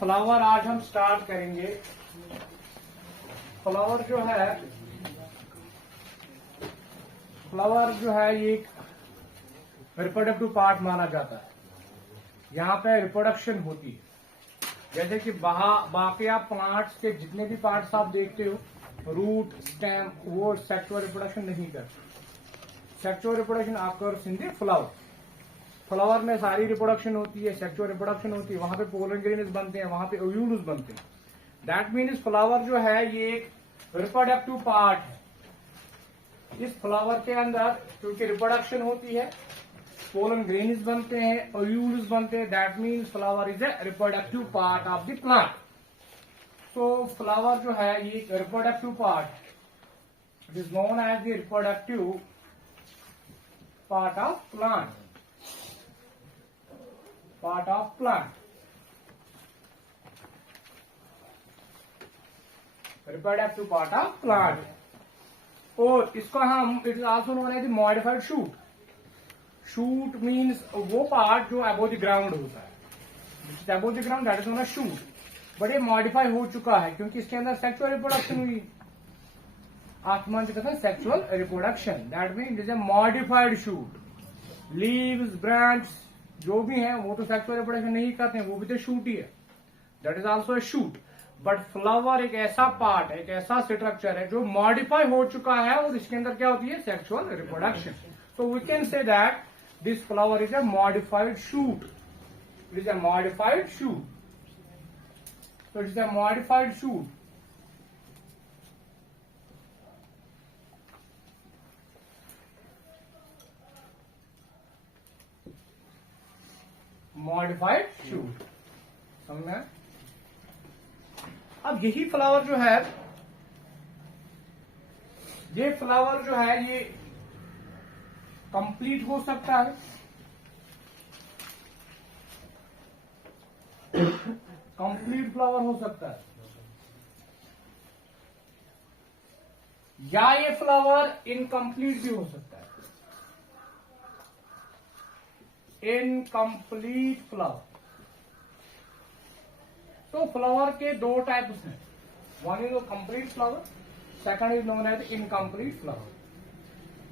Flower आज हम start करेंगे। फ्लावर जो है ये एक रिप्रोडक्टिव पार्ट माना जाता है। यहाँ पे रिप्रोडक्शन होती है। जैसे कि बाकी आप प्लांट्स के जितने भी पार्ट्स आप देखते हो, रूट, स्टेम, वो सेक्सुअल रिप्रोडक्शन नहीं करते। Sexual reproduction occurs in the flower. Flower में सारी रिप्रोडक्शन होती है, सेक्सुअल रिप्रोडक्शन होती है। वहां पे पोलन ग्रेन्स बनते हैं, वहां पे ओव्यूल्स बनते हैं। दैट मीन्स फ्लावर जो है ये एक रिप्रोडक्टिव पार्ट है। इस फ्लावर के अंदर क्योंकि रिप्रोडक्शन होती है, पोलन ग्रेन्स बनते हैं, ओव्यूल्स बनते हैं। That means flower is a reproductive part of the plant. तो फ्लावर जो है ये एक रिप्रोडक्टिव पार्ट है। It is known as the reproductive part of plant. Part of plant, reproductive part of plant. और इसको हम it is also known as modified shoot. Shoot means वो पार्ट जो अबव द ग्राउंड होता है। Above the ground that is known as shoot. But ये modify हो चुका है क्योंकि इसके अंदर सेक्सुअल रिप्रोडक्शन हुई। आत्मा जो कहते हैं sexual reproduction, that mean it is a modified shoot. Leaves, branch जो भी है वो तो सेक्सुअल रिप्रोडक्शन नहीं करते हैं, वो भी तो शूट ही है। That is also a shoot. But flower एक ऐसा पार्ट है, एक ऐसा स्ट्रक्चर है जो मॉडिफाई हो चुका है और इसके अंदर क्या होती है, sexual reproduction. So we can say that this flower is a modified shoot. It is a modified shoot. So it is a modified shoot. Modified shoot. समझ में? अब यही फ्लावर जो है, ये फ्लावर जो है ये कंप्लीट हो सकता है, कंप्लीट फ्लावर हो सकता है, या ये फ्लावर इनकम्प्लीट भी हो सकता है। Incomplete flower. तो फ्लावर के दो टाइप्स हैं। One is complete flower, second is known as incomplete flower.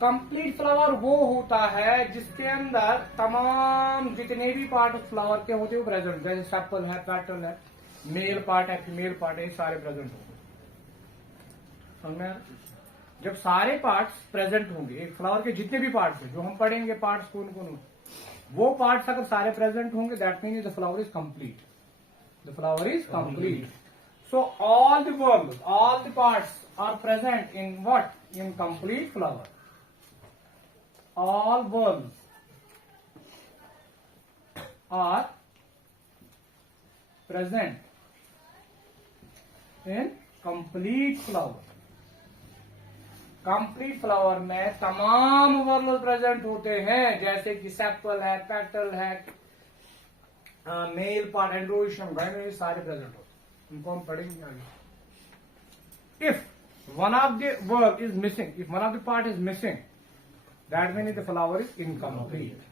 Complete flower वो होता है जिसके अंदर तमाम जितने भी पार्ट फ्लावर के होते हैं वो प्रेजेंट, जैसे सेपल है, पेटल है, मेल पार्ट है, फीमेल पार्ट है, सारे प्रेजेंट होंगे। समझ में? जब सारे पार्ट्स प्रेजेंट होंगे, एक फ्लावर के जितने भी पार्ट्स हैं जो हम पढ़ेंगे पार्ट्स कौन कौन, वो पार्ट्स अगर सारे प्रेजेंट होंगे that means the flower is complete. The flower is complete. So all the whorls, all the parts are present in what? In complete flower. All verbs are present in complete flower. Complete flower में तमाम verb present होते हैं, जैसे कि sepal है, petal है, male part, एंड्रोइशम, गाइनोइड, सारे present होते हैं। उनको हम पढ़ेंगे आगे। If one of the verb is missing, if one of the part is missing, that mean the flower is incomplete.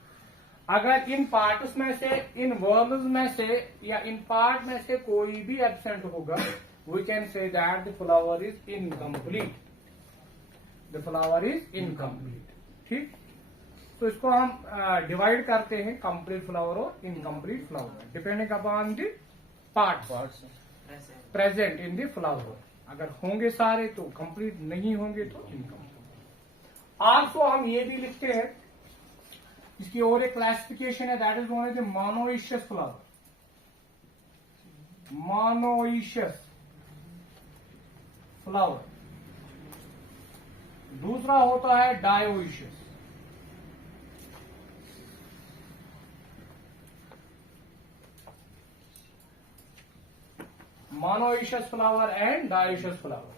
अगर इन पार्ट्स में से, इन वर्ब्स में से या इन पार्ट में से कोई भी एब्सेंट होगा, we can say that the flower is incomplete. The flower is incomplete. ठीक, तो इसको हम डिवाइड करते हैं कंप्लीट फ्लावर और incomplete flower, depending upon the parts present in the flower. अगर होंगे सारे तो कंप्लीट, नहीं होंगे तो इनकम्प्लीट। आल्सो हम ये भी लिखते हैं, इसकी और एक क्लासिफिकेशन है, that is known as monoecious flower. Monoecious flower. दूसरा होता है dioecious. Monoecious flower and dioecious flower.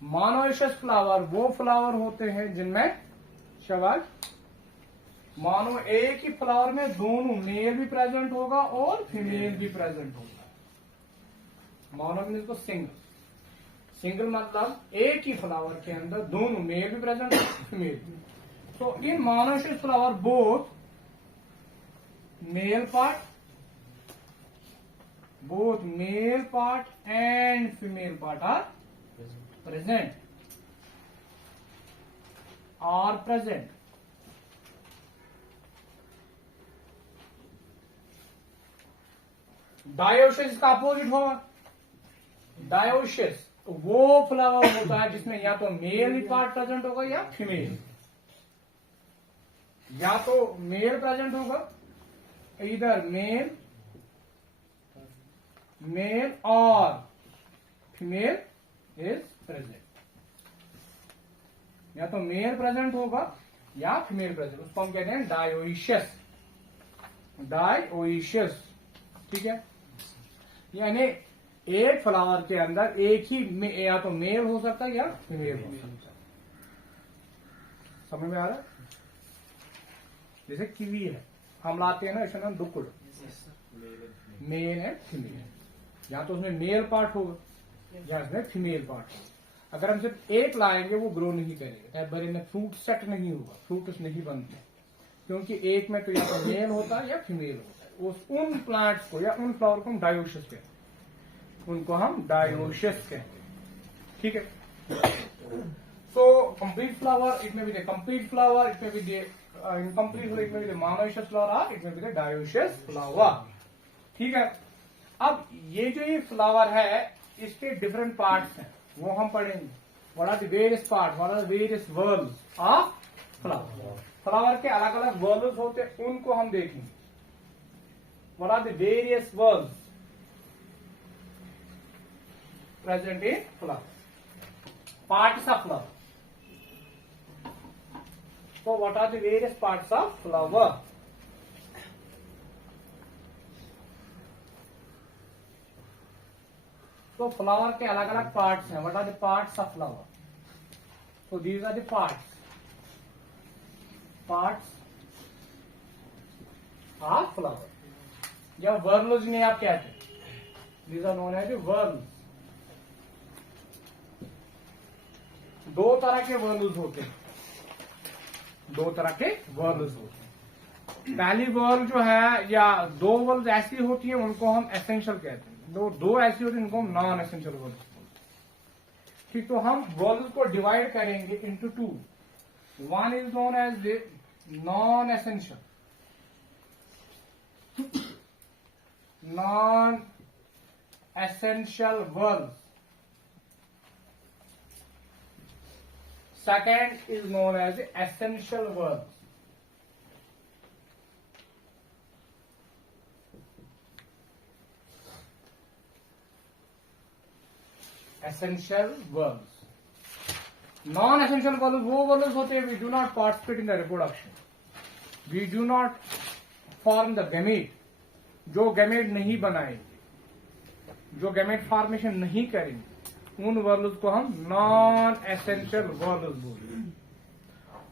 Monoecious flower वो फ्लावर होते हैं जिनमें, शाबाश, मानो एक ही फ्लावर में दोनों मेल भी प्रेजेंट होगा और फीमेल भी प्रेजेंट होगा। मोनो मीन्स को सिंगल। सिंगल मतलब एक ही फ्लावर के अंदर दोनों मेल भी प्रेजेंट और फीमेल भी। So in monoecious flower, both male part both male part and female part are present. Dioecious इसका अपोजिट होगा। डायोशियस वो फ्लावर होता है जिसमें या तो मेल पार्ट प्रेजेंट होगा या फीमेल, या तो मेल प्रेजेंट होगा, इधर मेल और फीमेल इज प्रेजेंट, या तो मेल प्रेजेंट होगा या फीमेल प्रेजेंट, उसको हम कहते हैं डायोइशियस। ठीक है, यानी एक फ्लावर के अंदर एक ही या तो मेल हो सकता है या फीमेल हो सकता है। समझ में आ रहा है? जैसे कीवी है, हम लाते हैं ना, इसका नाम दुकुड़, मेल है फीमेल, या तो उसमें मेल पार्ट होगा या उसमें फीमेल पार्ट होगा। अगर हम सिर्फ एक लाएंगे वो ग्रो नहीं करेगा, बड़े में फ्रूट सेट नहीं होगा, फ्रूट नहीं बनते, क्योंकि एक में तो या तो मेल होता है या फीमेल होता है। उन प्लांट्स को या उन फ्लावर को हम डायोशियस कहते हैं, उनको हम डायोशियस कहते हैं। ठीक है, so complete flower, it may be the complete flower, it may be the incomplete flower, it may be the monoecious flower, it may be the dioecious flower. ठीक है, अब ये जो ये फ्लावर है इसके डिफरेंट पार्ट्स हैं, वो हम पढ़ेंगे। What are the various part, what are the various whorls of flower. Flower के अलग अलग वर्ल्स होते हैं, उनको हम देखेंगे। What are the various whorls present in flower, parts of flower. So what are the various parts of flower? So flower के अलग अलग parts हैं. What are the parts of flower? So these are the parts of flower, या whorls नहीं आप कहते हैं, these are known as the worms. दो तरह के वर्ल्स होते हैं, पहली वर्ल जो है, या दो वर्ल्स ऐसी होती है उनको हम एसेंशियल कहते हैं, दो ऐसी होती है उनको हम नॉन एसेंशियल वर्ल्स बोलते हैं। ठीक, तो हम वर्ल्स को डिवाइड करेंगे into two. One is known as the non essential whorls, second is known as essential words. Essential words. Non-essential words वो words होते हैं, we do not participate in the reproduction, we do not form the gamete, जो gamete नहीं बनाएंगे, जो gamete formation नहीं करेंगे, उन वर्ल्स को हम नॉन एसेंशियल वर्ल्स बोलते हैं।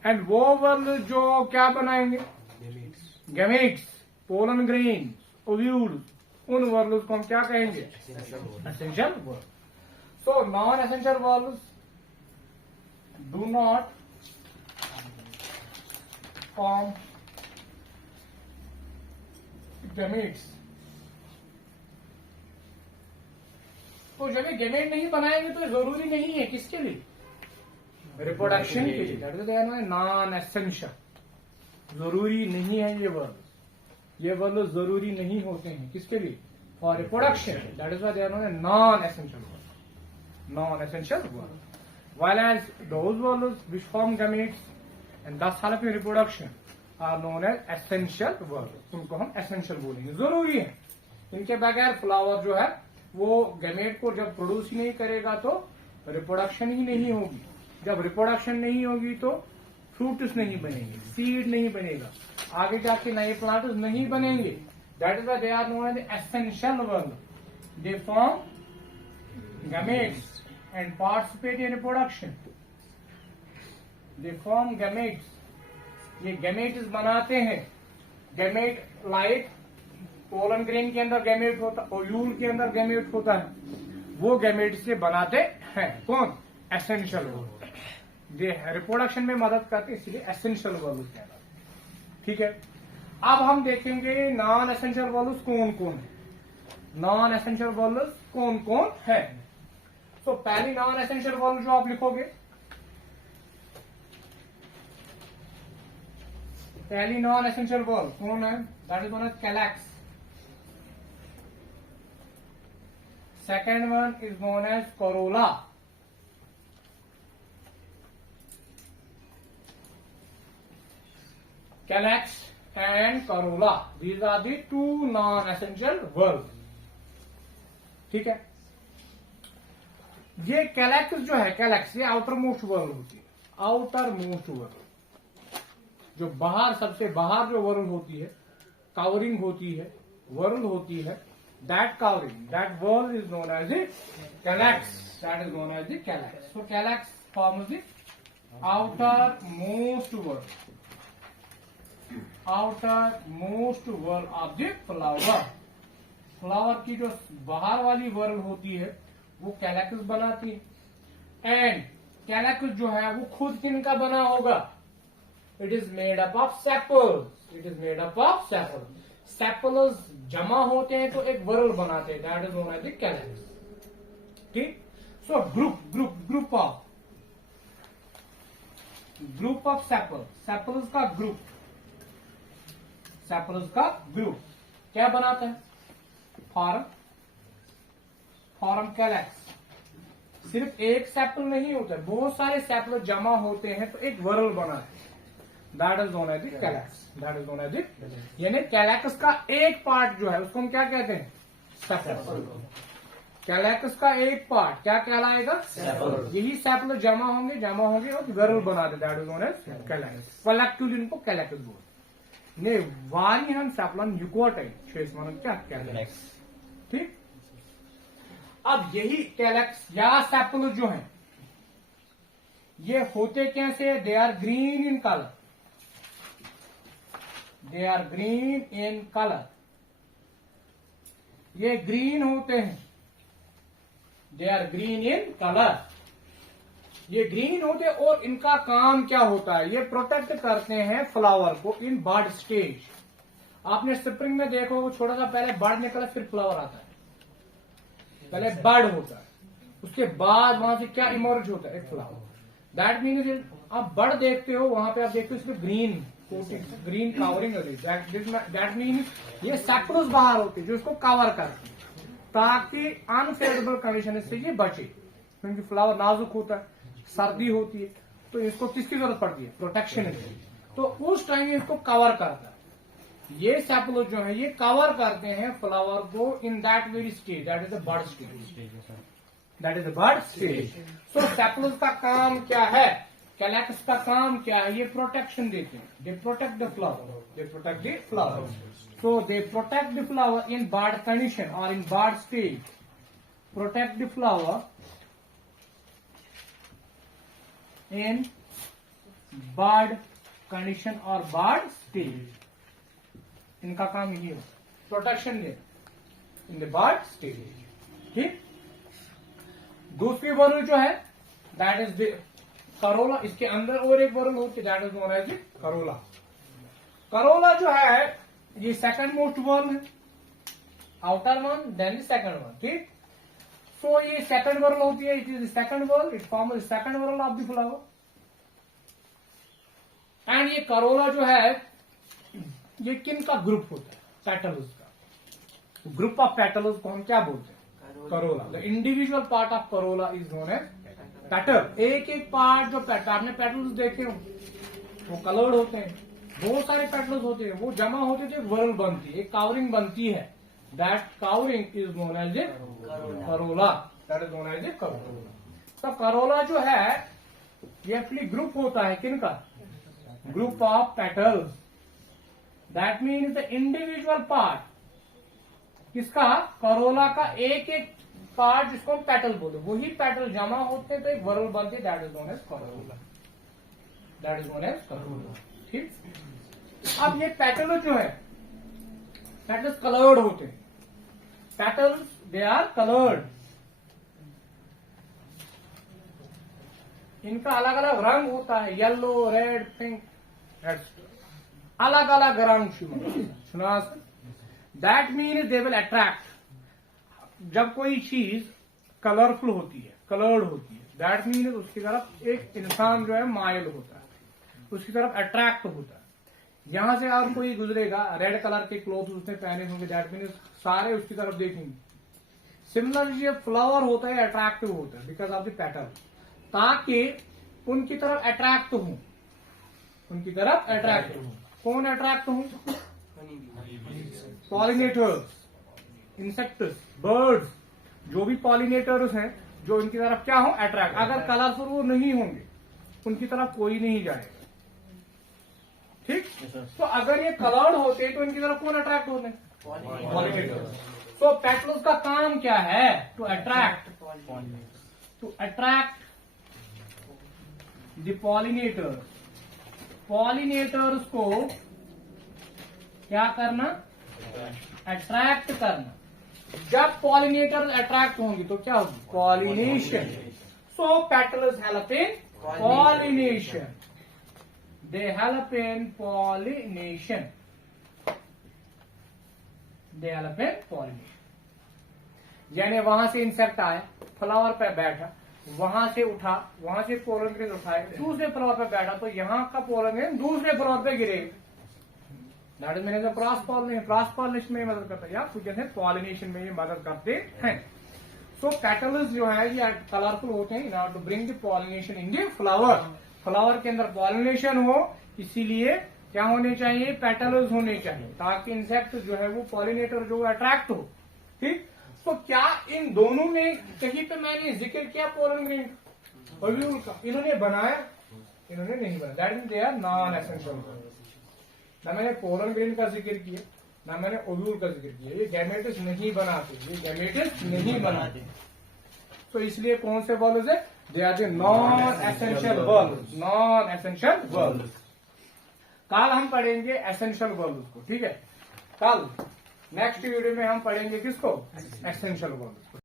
एंड वो वर्ल्स जो क्या बनाएंगे, गैमेट्स, पोलन ग्रेन, ओव्यूल्स, उन वर्ल्स को हम क्या कहेंगे, essential whorls. So non essential whorls do not form gametes. तो जब ये गैमेट नहीं बनाएंगे तो जरूरी नहीं है किसके लिए, रिप्रोडक्शन के लिए, दैट इज नॉन एसेंशियल, जरूरी नहीं है ये वर्ल्स जरूरी नहीं होते हैं किसके लिए, for reproduction, that is why they are non essential whorls. While as those whorls which form gametes and thus help in reproduction are known as essential whorls, उनको हम एसेंशियल बोलेंगे, जरूरी है। इनके बगैर फ्लावर जो है वो गैमेट को जब प्रोड्यूस ही नहीं करेगा तो रिप्रोडक्शन ही नहीं होगी, जब रिप्रोडक्शन नहीं होगी तो फ्रूट्स नहीं बनेंगे, सीड नहीं बनेगा, आगे जाके नए प्लांट्स नहीं बनेंगे। That is why they are known as essential whorls, they form gametes and participate in reproduction, they form gametes, ये गैमेट्स बनाते हैं। गैमेट लाइक पोलन ग्रेन के अंदर गैमेट होता, ओव्यूल के अंदर गैमेट होता है, वो गैमेट से बनाते हैं कौन, एसेंशियल वर्ल्स। ये रिप्रोडक्शन में मदद करते हैं, इसलिए एसेंशियल वर्ल्स कहलाते हैं। ठीक है, अब हम देखेंगे नॉन एसेंशियल वर्ल्स कौन कौन है। नॉन एसेंशियल वॉल्यूज कौन कौन है? तो पहली नॉन एसेंशियल वॉल्यूम जो आप लिखोगे, पहली नॉन एसेंशियल वॉल्व कौन है? That is known as calyx. Second one is known as corolla. Calyx and corolla. These are the two non-essential valves. ठीक है. ये कैलैक्स जो है, कैलैक्स ये आउटर मोस्ट वर्ल होती है. आउटर मोस्ट वर्ल जो बाहर, सबसे बाहर जो वर्ल होती है, कवरिंग होती है, वर्ल होती है, that covering, that whorl is known as the calyx. That is known as the calyx. So calyx forms the outermost whorl. Outermost whorl of the flower. Flower की जो बाहर वाली whorl होती है वो कैलैक्स बनाती है. एंड कैलैक्स जो है वो खुद किनका बना होगा? It is made up of sepals. It is made up of sepals. Sepals जमा होते हैं तो एक वर्ल बनाते हैं. That is known as the calyx. ठीक. So group of sepals. Sepals का ग्रुप, सेपल्स का ग्रुप क्या बनाता है? Form calyx. सिर्फ एक सेपल नहीं होता है, बहुत सारे सेपल जमा होते हैं तो एक वर्ल बना है. That is known as the calyx. That is known as the, यानी कैलैक्स का एक पार्ट जो है उसको हम क्या कहते हैं? सेपल. कैलैक्स का एक पार्ट क्या कहलाएगा? सेपल. यही सेपल जमा होंगे और वर्ल बनाते. That is known as calyx. Collectively इनको कैलैक्स बोलते. ने वारियन सेपलन यूकोटाई शेष मानो क्या? कैलैक्स. ठीक. अब यही कैलैक्स या सेपल जो है ये होते कैसे? They are green in colour. They are green in colour. ये ग्रीन होते हैं. They are green in colour. ये ग्रीन होते और इनका काम क्या होता है? ये प्रोटेक्ट करते हैं फ्लावर को इन बर्ड स्टेज. आपने स्प्रिंग में देखो वो छोटा सा पहले बर्ड निकला फिर फ्लावर आता है. पहले बर्ड होता है, उसके बाद वहां से क्या इमर्ज होता है? एक फ्लावर. दैट मीन्स आप बर्ड देखते हो वहां पे आप देखते हो इसमें green coating, green covering. That means ये सेपल्स बाहर होते हैं जो इसको कवर करते हैं ताकि अनफेवरेबल कंडीशन से ये बचे. क्योंकि फ्लावर नाजुक होता है, सर्दी होती है, तो इसको किसकी जरूरत पड़ती है? प्रोटेक्शन की. तो उस टाइम इसको कवर करता है. ये सेपल जो है ये कवर करते हैं फ्लावर को in that very stage. That is the bud stage. That is the bud stage. So sepals का काम क्या है? कैलैक्स का काम क्या है? ये प्रोटेक्शन देते हैं. They protect the flower. They protect the flower. So they protect the flower in bird condition और in bird stage. Protect the flower in bird condition और bird stage. इनका काम यही है, protection they in the bud stage. ठीक. दूसरी whorl जो है दैट इज द करोला. इसके अंदर और एक वर्ल होती है that is known as the corolla. Corolla जो है ये सेकंड मोस्ट वर्ल है. Outer one then the second one. ठीक. So ये सेकंड वर्ल होती है. It is the second whorl. It form second whorl of the flower. And ये corolla जो है ये किन का ग्रुप होता है? पेटल्स का. ग्रुप ऑफ पेटल्स को हम क्या बोलते हैं? Corolla. The individual part of corolla is known as petal. एक एक पार्ट जो आपने पेटल्स देखे हो वो कलर्ड होते हैं. बहुत सारे पेटल्स होते हैं, वो जमा होते थे, वर्ल बनती है, एक कवरिंग बनती है. That covering is known as a corolla. That is known as a corolla. तो करोला जो है ये एक्चुअली ग्रुप होता है किन का? Group of petals. That means the individual part किसका? करोला का एक एक पार्ट जिसको हम पेटल बोलते, वही पेटल जमा होते हैं तो एक वर्ल बनती है. That is known as corolla. That is known as corolla. ठीक. अब ये पेटल जो है पेटल्स कलर्ड होते हैं. Petals they are coloured. इनका अलग अलग रंग होता है. येलो, रेड, पिंक, अलग अलग रंग सुना. That means they will attract जब कोई चीज कलरफुल होती है, कलर्ड होती है, दैट मीन उसकी तरफ एक इंसान जो है मायल होता है, उसकी तरफ अट्रैक्ट होता है। यहां से और कोई गुजरेगा, रेड कलर के क्लोथ उसने पहने होंगे, दैट मीन सारे उसकी तरफ देखेंगे। सिमिलरली ये फ्लावर होता है अट्रैक्टिव होता है बिकॉज ऑफ द पेटल, ताकि उनकी तरफ अट्रैक्ट हूं, उनकी तरफ अट्रैक्ट हूं। कौन अट्रैक्ट हूं? पॉलिनेटर्स, इंसेक्ट्स, बर्ड्स, जो भी पॉलिनेटर्स हैं जो इनकी तरफ क्या हो, अट्रैक्ट। अगर कलरफुल वो नहीं होंगे उनकी तरफ कोई नहीं जाएगा, ठीक। तो अगर ये कलर्ड होते तो इनकी तरफ कौन अट्रैक्ट होते? पॉलिनेटर्स। तो पेटल्स का काम क्या है? To attract, to attract the pollinators. Pollinators को क्या करना? अट्रैक्ट करना। जब पॉलिनेटर्स अट्रैक्ट होंगे तो क्या होगी? Pollination. So petals help in pollination, they help in pollination, they help in pollination. यानी वहां से इंसेक्ट आया, फ्लावर पे बैठा, वहां से उठा, वहां से पोलन ग्रेन उठाए, दूसरे फ्लावर पे बैठा, तो यहाँ का पोलन ग्रेन दूसरे फ्लावर पे गिरेगा। That is meaning cross pollination. Cross pollination में मदद करता है, या कुछ जैसे पॉलिनेशन में ये मदद करते हैं। सो पेटल्स जो है ये कलरफुल होते हैं in order to bring the pollination in the flower. Flower के अंदर पॉलिनेशन हो, इसीलिए क्या होने चाहिए? पेटल्स होने चाहिए, ताकि इंसेक्ट जो है वो पॉलिनेटर जो अट्रैक्ट हो, ठीक। तो क्या इन दोनों में कहीं पे मैंने जिक्र किया पोलन ग्रेन ओव्यूल का? इन्होंने बनाया? इन्होंने नहीं बनाया। That mean they are non essential. ना मैंने पोलन ग्रेन का जिक्र किया, ना मैंने ओव्यूल का जिक्र किया। ये गैमेट्स नहीं बनाते, ये गैमेट्स नहीं बनाते। तो इसलिए कौन से बॉल्स है? They are the non essential balls, non essential balls. कल हम पढ़ेंगे एसेंशियल बॉल्स को, ठीक है। कल नेक्स्ट वीडियो में हम पढ़ेंगे किसको? Essential balls.